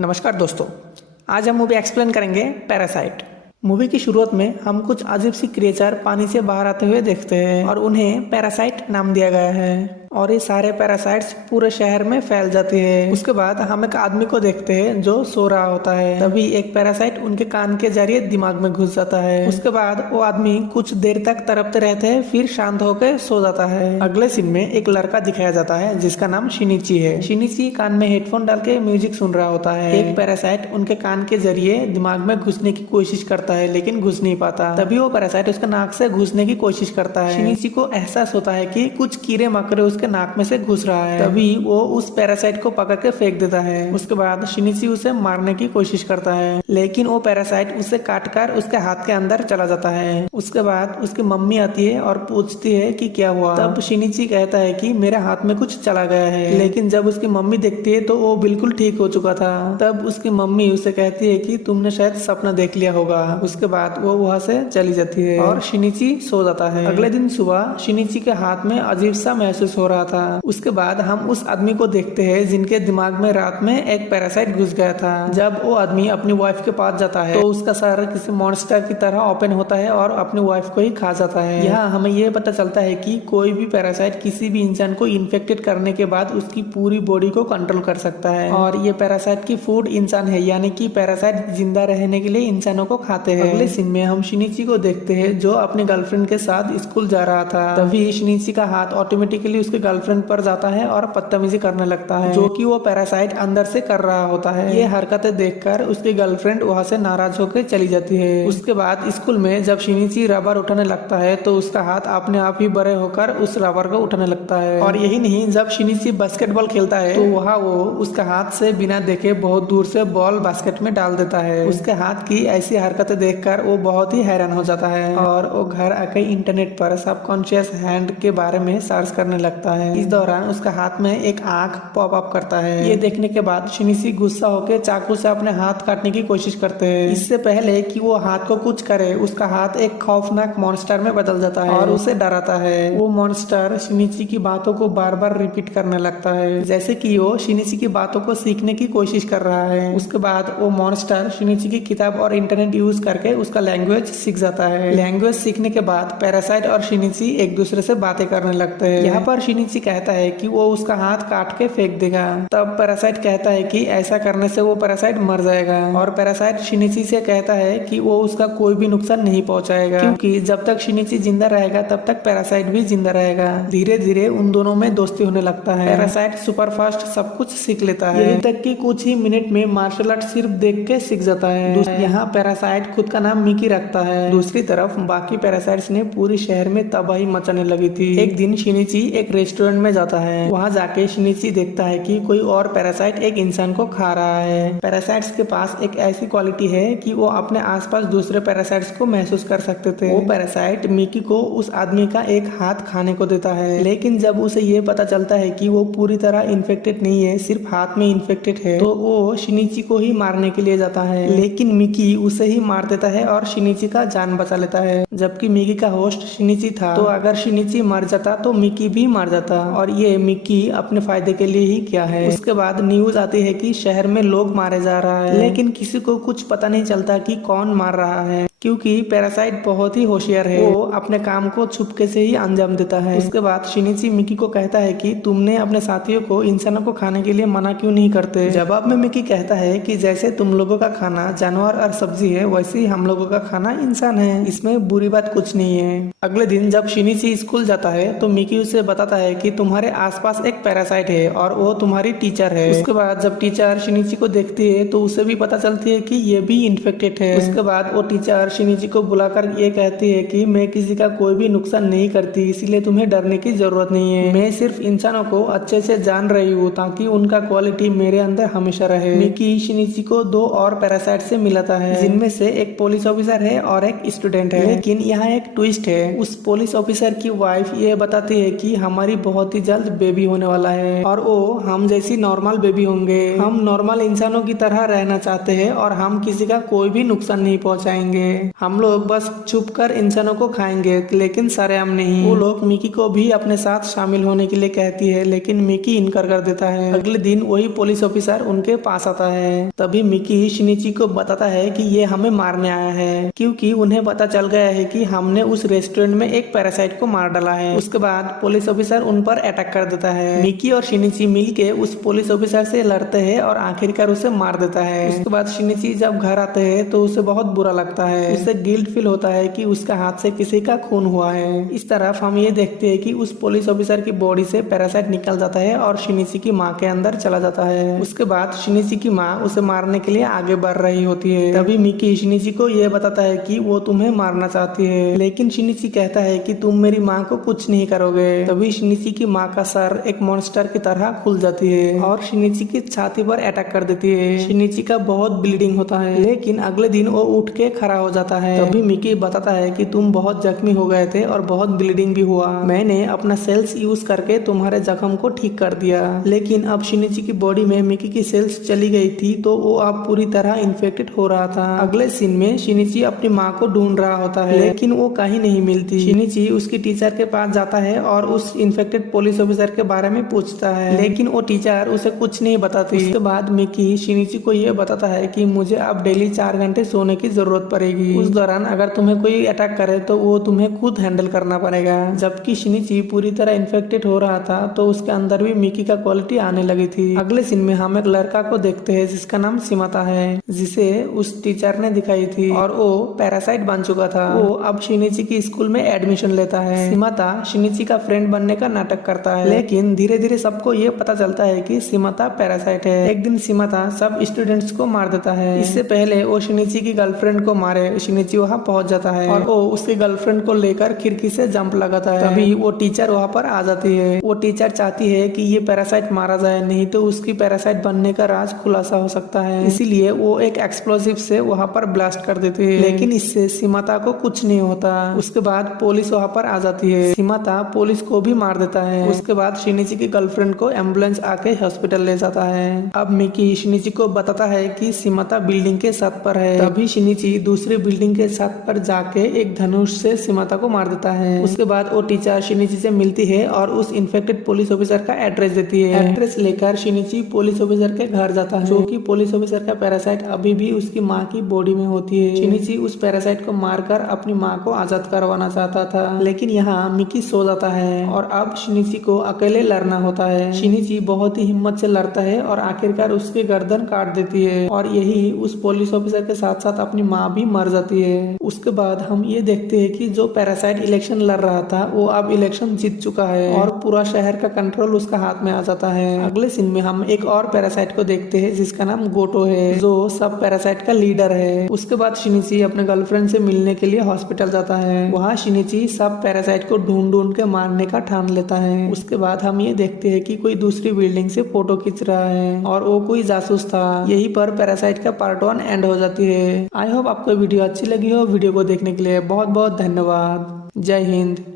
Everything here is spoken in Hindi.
नमस्कार दोस्तों, आज हम मूवी एक्सप्लेन करेंगे पैरासाइट। मूवी की शुरुआत में हम कुछ अजीब सी क्रिएचर पानी से बाहर आते हुए देखते हैं और उन्हें पैरासाइट नाम दिया गया है और ये सारे पैरासाइट्स पूरे शहर में फैल जाती है। उसके बाद हम एक आदमी को देखते हैं जो सो रहा होता है। तभी एक पैरासाइट उनके कान के जरिए दिमाग में घुस जाता है। उसके बाद वो आदमी कुछ देर तक तड़पते रहते हैं, फिर शांत होकर सो जाता है। अगले सीन में एक लड़का दिखाया जाता है जिसका नाम शिनिची है। शिनिची कान में हेडफोन डाल के म्यूजिक सुन रहा होता है। एक पैरासाइट उनके कान के जरिए दिमाग में घुसने की कोशिश करता है लेकिन घुस नहीं पाता। तभी वो पैरासाइट उसके नाक से घुसने की कोशिश करता है। शिनिची को एहसास होता है कि कुछ कीड़े मकोड़े उसके नाक में से घुस रहा है। तभी वो उस पैरासाइट को पकड़ के फेंक देता है। उसके बाद शिनिची उसे मारने की कोशिश करता है लेकिन वो पैरासाइट उसे काटकर उसके हाथ के अंदर चला जाता है। उसके बाद उसकी मम्मी आती है और पूछती है कि क्या हुआ। तब शिनिची कहता है कि मेरे हाथ में कुछ चला गया है। लेकिन जब उसकी मम्मी देखती है तो वो बिल्कुल ठीक हो चुका था। तब उसकी मम्मी उसे कहती है कि तुमने शायद सपना देख लिया होगा। उसके बाद वो वहाँ से चली जाती है और शिनिची सो जाता है। अगले दिन सुबह शिनिची के हाथ में अजीब सा महसूस हो रहा था। उसके बाद हम उस आदमी को देखते हैं जिनके दिमाग में रात में एक पैरासाइट घुस गया था। जब वो आदमी अपनी वाइफ के पास जाता है तो उसका सर किसी मॉन्स्टर की तरह ओपन होता है और अपनी वाइफ को ही खा जाता है। यहाँ हमें यह पता चलता है कि कोई भी पैरासाइट किसी भी इंसान को इन्फेक्टेड करने के बाद उसकी पूरी बॉडी को कंट्रोल कर सकता है और ये पैरासाइट की फूड इंसान है, यानी कि पैरासाइट जिंदा रहने के लिए इंसानों को खाते हैं। अगले सीन में हम शिनिची को देखते हैं जो अपनी गर्लफ्रेंड के साथ स्कूल जा रहा था। तभी शिनिची का हाथ ऑटोमेटिकली उसके गर्लफ्रेंड पर जाता है और बदतमीजी करने लगता है जो कि वो पैरासाइट अंदर से कर रहा होता है। ये हरकतें देखकर उसकी गर्लफ्रेंड वहाँ से नाराज होकर चली जाती है। उसके बाद स्कूल में जब शिनिची रबर उठाने लगता है तो उसका हाथ अपने आप ही बड़े होकर उस रबर को उठाने लगता है। और यही नहीं, जब शिनिची बास्केटबॉल खेलता है तो वहाँ वो उसका हाथ से बिना देखे बहुत दूर से बॉल बास्केट में डाल देता है। उसके हाथ की ऐसी हरकतें देखकर वो बहुत ही हैरान हो जाता है और वो घर आके इंटरनेट पर सबकॉन्शियस हैंड के बारे में सर्च करने लगता है। इस दौरान उसका हाथ में एक आंख पॉप अप करता है। ये देखने के बाद शिनिची गुस्सा होकर चाकू से अपने हाथ काटने की कोशिश करते हैं। इससे पहले कि वो हाथ को कुछ करे उसका हाथ एक खौफनाक मॉन्स्टर में बदल जाता है और उसे डराता है। वो मॉन्स्टर शिनिची की बातों को बार बार रिपीट करने लगता है जैसे कि वो शिनिची की बातों को सीखने की कोशिश कर रहा है। उसके बाद वो मॉन्स्टर शिनिची की किताब और इंटरनेट यूज करके उसका लैंग्वेज सीख जाता है। लैंग्वेज सीखने के बाद पैरासाइट और शिनिची एक दूसरे से बातें करने लगते हैं। यहाँ पर शिनिची कहता है कि वो उसका हाथ काट के फेंक देगा। तब पैरासाइट कहता है कि ऐसा करने से वो पैरासाइट मर जाएगा और पैरासाइट शिनिची से कहता है कि वो उसका कोई भी नुकसान नहीं पहुंचाएगा क्योंकि जब तक शिनिची जिंदा रहेगा तब तक पैरासाइट भी जिंदा रहेगा। धीरे धीरे उन दोनों में दोस्ती होने लगता है। पैरासाइट सुपर फास्ट सब कुछ सीख लेता है, यही तक कि कुछ ही मिनट में मार्शल आर्ट सिर्फ देख के सीख जाता है। यहाँ पैरासाइट खुद का नाम मिकी रखता है। दूसरी तरफ बाकी पैरासाइट्स ने पूरी शहर में तबाही मचाने लगी थी। एक दिन शिनिची एक रेस्टोरेंट में जाता है। वहाँ जाके शिनिची देखता है कि कोई और पैरासाइट एक इंसान को खा रहा है। पैरासाइट्स के पास एक ऐसी क्वालिटी है कि वो अपने आसपास दूसरे पैरासाइट्स को महसूस कर सकते थे। वो पैरासाइट मिकी को उस आदमी का एक हाथ खाने को देता है, लेकिन जब उसे ये पता चलता है कि वो पूरी तरह इन्फेक्टेड नहीं है, सिर्फ हाथ में इन्फेक्टेड है, तो वो शिनिची को ही मारने के लिए जाता है। लेकिन मिकी उसे ही मार देता है और शिनिची का जान बचा लेता है। जबकि मिकी का होस्ट शिनिची था, तो अगर शिनिची मर जाता तो मिकी भी मर जाता और ये मिकी अपने फायदे के लिए ही किया है। उसके बाद न्यूज आती है कि शहर में लोग मारे जा रहा है, लेकिन किसी को कुछ पता नहीं चलता कि कौन मार रहा है क्योंकि पैरासाइट बहुत ही होशियार है। वो अपने काम को छुपके से ही अंजाम देता है। उसके बाद शिनिची मिकी को कहता है कि तुमने अपने साथियों को इंसानों को खाने के लिए मना क्यों नहीं करते। जवाब में मिकी कहता है कि जैसे तुम लोगों का खाना जानवर और सब्जी है, वैसे ही हम लोगों का खाना इंसान है, इसमें बुरी बात कुछ नहीं है। अगले दिन जब शिनिची स्कूल जाता है तो मिकी उसे बताता है कि तुम्हारे आसपास एक पैरासाइट है और वो तुम्हारी टीचर है। उसके बाद जब टीचर शिनिची को देखती है तो उसे भी पता चलती है कि ये भी इन्फेक्टेड है। उसके बाद वो टीचर शिनिची को बुलाकर ये कहती है कि मैं किसी का कोई भी नुकसान नहीं करती, इसलिए तुम्हें डरने की जरूरत नहीं है। मैं सिर्फ इंसानों को अच्छे से जान रही हूँ ताकि उनका क्वालिटी मेरे अंदर हमेशा रहे। मिकी शिनिची को दो और पैरासाइट से मिलाता है जिनमें से एक पुलिस ऑफिसर है और एक स्टूडेंट है। लेकिन यहाँ एक ट्विस्ट है। उस पुलिस ऑफिसर की वाइफ ये बताती है कि हमारी बहुत ही जल्द बेबी होने वाला है और वो हम जैसी नॉर्मल बेबी होंगे। हम नॉर्मल इंसानों की तरह रहना चाहते हैं और हम किसी का कोई भी नुकसान नहीं पहुँचाएंगे। हम लोग बस छुप कर इंसानों को खाएंगे लेकिन सरेआम नहीं। वो लोग मिकी को भी अपने साथ शामिल होने के लिए कहती है लेकिन मिकी इनकार कर देता है। अगले दिन वही पुलिस ऑफिसर उनके पास आता है। तभी मिकी शिनिची को बताता है कि ये हमें मारने आया है, क्योंकि उन्हें पता चल गया है कि हमने उस रेस्टोरेंट में एक पैरासाइट को मार डाला है। उसके बाद पुलिस ऑफिसर उन पर अटैक कर देता है। मिकी और शिनिची मिलके उस पुलिस ऑफिसर से लड़ते हैं और आखिरकार उसे मार देता है। उसके बाद शिनिची जब घर आते हैं तो उसे बहुत बुरा लगता है। उसे गिल्ट फील होता है कि उसका हाथ से किसी का खून हुआ है। इस तरफ हम ये देखते हैं कि उस पुलिस ऑफिसर की बॉडी से पैरासाइट निकल जाता है और शिनिची की माँ के अंदर चला जाता है। उसके बाद शिनिची की माँ उसे मारने के लिए आगे बढ़ रही होती है। तभी मिकी शिनिची को यह बताता है कि वो तुम्हें मारना चाहती है, लेकिन शिनिची कहता है कि तुम मेरी माँ को कुछ नहीं करोगे। तभी शिनिची की माँ का सर एक मॉन्स्टर की तरह खुल जाती है और शिनिची की छाती पर अटैक कर देती है। शिनिची का बहुत ब्लीडिंग होता है, लेकिन अगले दिन वो उठ के खड़ा हो जाता है। तभी मिकी बताता है कि तुम बहुत जख्मी हो गए थे और बहुत ब्लीडिंग भी हुआ। मैंने अपना सेल्स यूज करके तुम्हारे जख्म को ठीक कर दिया। लेकिन अब शिनिची की बॉडी में मिकी की सेल्स चली गई थी तो वो अब पूरी तरह इन्फेक्टेड हो रहा था। अगले सीन में शिनिची अपनी माँ को ढूंढ रहा होता है, लेकिन वो कहीं नहीं मिलती। शिनिची उसकी टीचर के पास जाता है और उस इन्फेक्टेड पुलिस ऑफिसर के बारे में पूछता है, लेकिन वो टीचर उसे कुछ नहीं बताती। उसके बाद मिकी शिनिची को ये बताता है कि मुझे अब डेली 4 घंटे सोने की जरूरत पड़ेगी। उस दौरान अगर तुम्हें कोई अटैक करे तो वो तुम्हें खुद हैंडल करना पड़ेगा। जबकि शिनिची पूरी तरह इन्फेक्टेड हो रहा था तो उसके अंदर भी मिकी का क्वालिटी आने लगी थी। अगले सीन में हम एक लड़का को देखते हैं जिसका नाम सिमाता है, जिसे उस टीचर ने दिखाई थी और वो पैरासाइट बन चुका था। वो अब शिनिची की स्कूल में एडमिशन लेता है। सिमाता शिनिची का फ्रेंड बनने का नाटक करता है, लेकिन धीरे धीरे सबको ये पता चलता है कि सिमाता पैरासाइट है। एक दिन सिमाता सब स्टूडेंट्स को मार देता है। इससे पहले वो शिनिची की गर्लफ्रेंड को मारे, शिनिची वहाँ पहुंच जाता है और वो उसकी गर्लफ्रेंड को लेकर खिड़की से जंप लगाता है। तभी वो टीचर वहाँ पर आ जाती है। वो टीचर चाहती है कि ये पैरासाइट मारा जाए, नहीं तो उसकी पैरासाइट बनने का राज खुलासा हो सकता है। इसीलिए वो एक एक्सप्लोसिव से वहाँ पर ब्लास्ट कर देती है, लेकिन इससे सिमाता को कुछ नहीं होता। उसके बाद पुलिस वहाँ पर आ जाती है। सिमाता पुलिस को भी मार देता है। उसके बाद शिनिची की गर्लफ्रेंड को एम्बुलेंस आके हॉस्पिटल ले जाता है। अब मिकी शिनिची को बताता है कि सिमाता बिल्डिंग के छत पर है। तभी शिनिची दूसरी बिल्डिंग के छत पर जाके एक धनुष से सिमाता को मार देता है। उसके बाद वो टीचर शिनिची से मिलती है और उस इन्फेक्टेड पुलिस ऑफिसर का एड्रेस देती है। एड्रेस लेकर शिनिची पुलिस ऑफिसर के घर जाता है, जो कि पुलिस ऑफिसर का पैरासाइट अभी भी उसकी माँ की बॉडी में होती है। शिनिची उस पैरासाइट को मारकर अपनी माँ को आजाद करवाना चाहता था, लेकिन यहाँ मिकी सो जाता है और अब शिनिची को अकेले लड़ना होता है। शिनिची बहुत ही हिम्मत से लड़ता है और आखिरकार उसकी गर्दन काट देती है और यही उस पुलिस ऑफिसर के साथ साथ अपनी माँ भी मर जाती है। उसके बाद हम ये देखते हैं कि जो पैरासाइट इलेक्शन लड़ रहा था वो अब इलेक्शन जीत चुका है और पूरा शहर का कंट्रोल उसका हाथ में आ जाता है। अगले सीन में हम एक और पैरासाइट को देखते हैं जिसका नाम गोटो है, जो सब पैरासाइट का लीडर है। उसके बाद शिनिची अपने गर्लफ्रेंड से मिलने के लिए हॉस्पिटल जाता है। वहाँ शिनिची सब पैरासाइट को ढूंढ ढूंढ के मारने का ठान लेता है। उसके बाद हम ये देखते हैं कि कोई दूसरी बिल्डिंग से फोटो खींच रहा है और वो कोई जासूस था। यहीं पर पैरासाइट का पार्ट 1 एंड हो जाती है। आई होप आपको वीडियो अच्छी लगी हो। वीडियो को देखने के लिए बहुत बहुत धन्यवाद। जय हिंद।